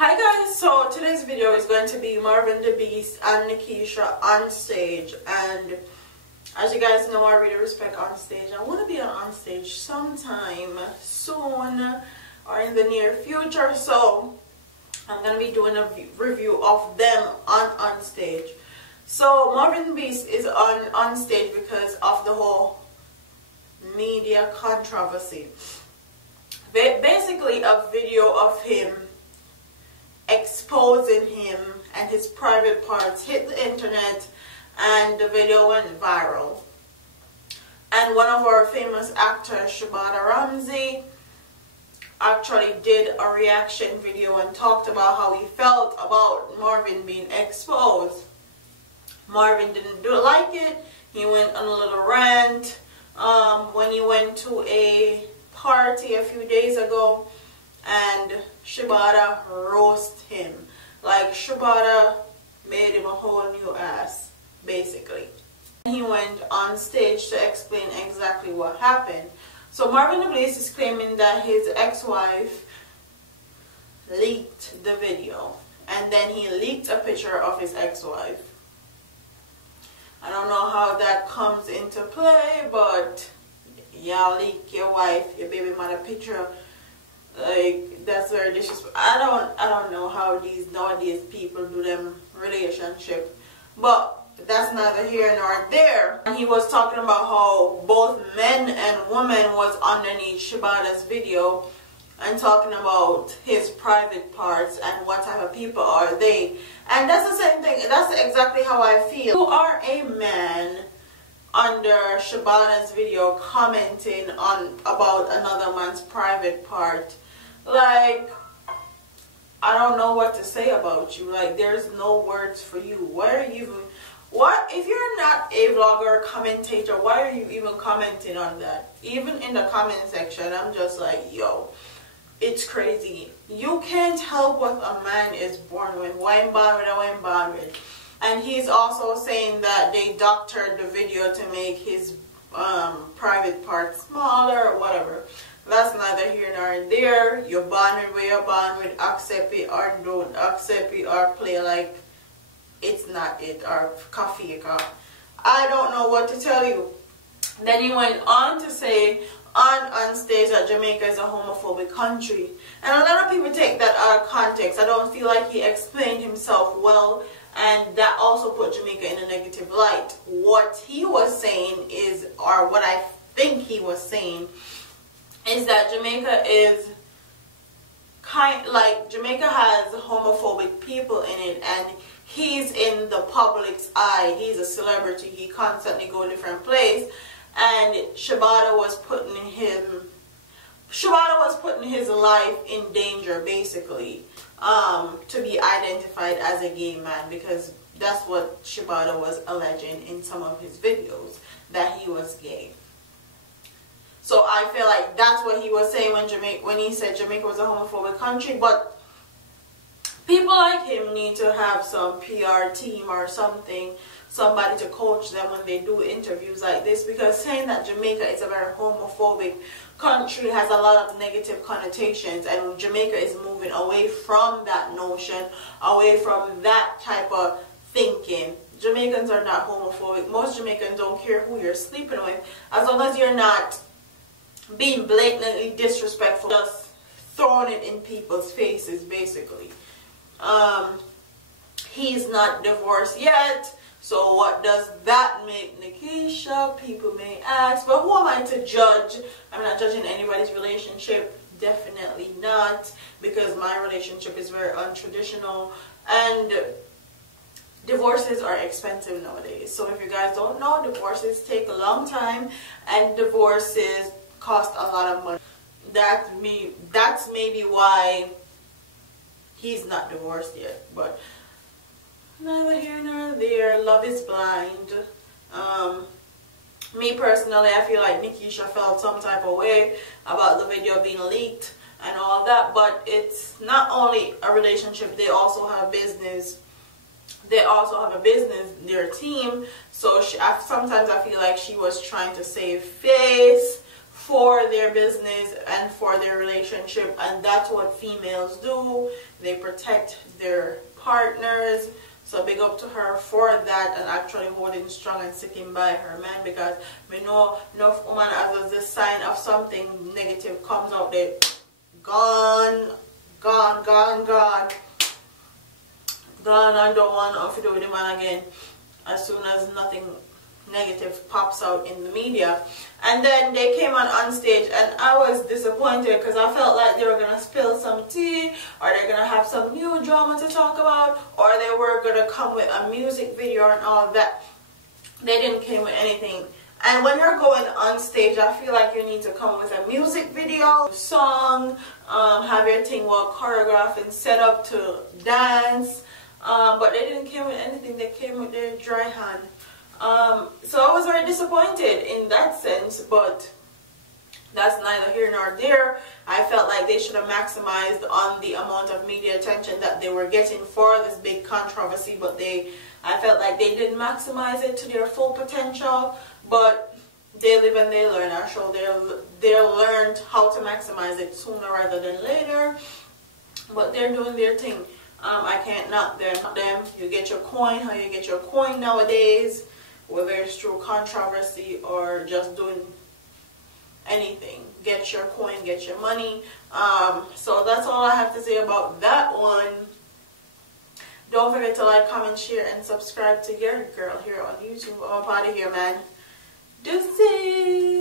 Hi guys, so today's video is going to be Marvin the Beast and Nikisha on stage, and as you guys know, I really respect Onstage. I want to be on Onstage sometime soon or in the near future, so I'm going to be doing a review of them on Onstage. So Marvin the Beast is on stage because of the whole media controversy. Basically a video of him exposing him and his private parts hit the internet, and the video went viral. And one of our famous actors, Shebada, actually did a reaction video and talked about how he felt about Marvin being exposed. Marvin didn't like it. He went on a little rant when he went to a party a few days ago, and Shebada roasted him. Like, Shebada made him a whole new ass, basically. He went on stage to explain exactly what happened. So Marvin the Beast is claiming that his ex-wife leaked the video, and then he leaked a picture of his ex-wife. I don't know how that comes into play, but y'all leak your wife, your baby mother picture. Like, that's very disrespectful. I don't know how these nowadays people do them relationship, but that's neither here nor there. And he was talking about how both men and women was underneath Shebada's video and talking about his private parts and what type of people are they. And that's the same thing. That's exactly how I feel. You are a man under Shebada's video commenting on about another man's private part. Like, I don't know what to say about you. Like, there's no words for you. Why are you even, what if you're not a vlogger or commentator, why are you even commenting on that? Even in the comment section, I'm just like, yo, it's crazy. You can't help what a man is born with. Why I'm born with. And he's also saying that they doctored the video to make his private part smaller or whatever. That's neither here nor there. You're born with where you're born with. Accept it or don't accept it, or play like it's not it, or coffee cup. I don't know what to tell you. Then he went on to say on stage that Jamaica is a homophobic country. And a lot of people take that out of context. I don't feel like he explained himself well, and that also put Jamaica in a negative light. What he was saying is, or what I think he was saying, is that Jamaica is Jamaica has homophobic people in it, and he's in the public's eye. He's a celebrity. He constantly go different places, and Shebada was putting his life in danger, basically, to be identified as a gay man, because that's what Shebada was alleging in some of his videos, that he was gay. So I feel like that's what he was saying when he said Jamaica was a homophobic country. But people like him need to have some PR team or something, somebody to coach them when they do interviews like this, because saying that Jamaica is a very homophobic country has a lot of negative connotations, and Jamaica is moving away from that notion, away from that type of thinking. Jamaicans are not homophobic. Most Jamaicans don't care who you're sleeping with, as long as you're not being blatantly disrespectful, just throwing it in people's faces, basically. He's not divorced yet, so what does that make Nikisha? People may ask, but who am I to judge? I'm not judging anybody's relationship, definitely not, because my relationship is very untraditional, and divorces are expensive nowadays. So if you guys don't know, divorces take a long time, and divorces cost a lot of money. That's maybe why he's not divorced yet, but neither here nor there. Love is blind. Me personally, I feel like Nikisha felt some type of way about the video being leaked and all that, but it's not only a relationship, they also have business. They also have a business, their team. So sometimes I feel like she was trying to save face for their business and for their relationship, and that's what females do. They protect their partners. So big up to her for that, and actually holding strong and sticking by her man, because we know enough woman as the sign of something negative comes out there, gone, and don't want to do with the man again as soon as nothing negative pops out in the media. And then they came on stage, and I was disappointed because I felt like they were going to spill some tea, or they're going to have some new drama to talk about, or they were going to come with a music video and all that. They didn't come with anything. And when you're going on stage, I feel like you need to come with a music video, song, have your thing well choreographed and set up to dance. But they didn't come with anything. They came with their dry hand. So I was very disappointed in that sense, but that's neither here nor there. I felt like they should have maximized on the amount of media attention that they were getting for this big controversy, but I felt like they didn't maximize it to their full potential. But they live and they learn. I'm sure they learned how to maximize it sooner rather than later. But they're doing their thing. I can't knock them. You get your coin how you get your coin nowadays, whether it's through controversy or just doing anything. Get your coin, get your money. So that's all I have to say about that one. Don't forget to like, comment, share, and subscribe to your girl here on YouTube. I'm out of here, man. Deuces.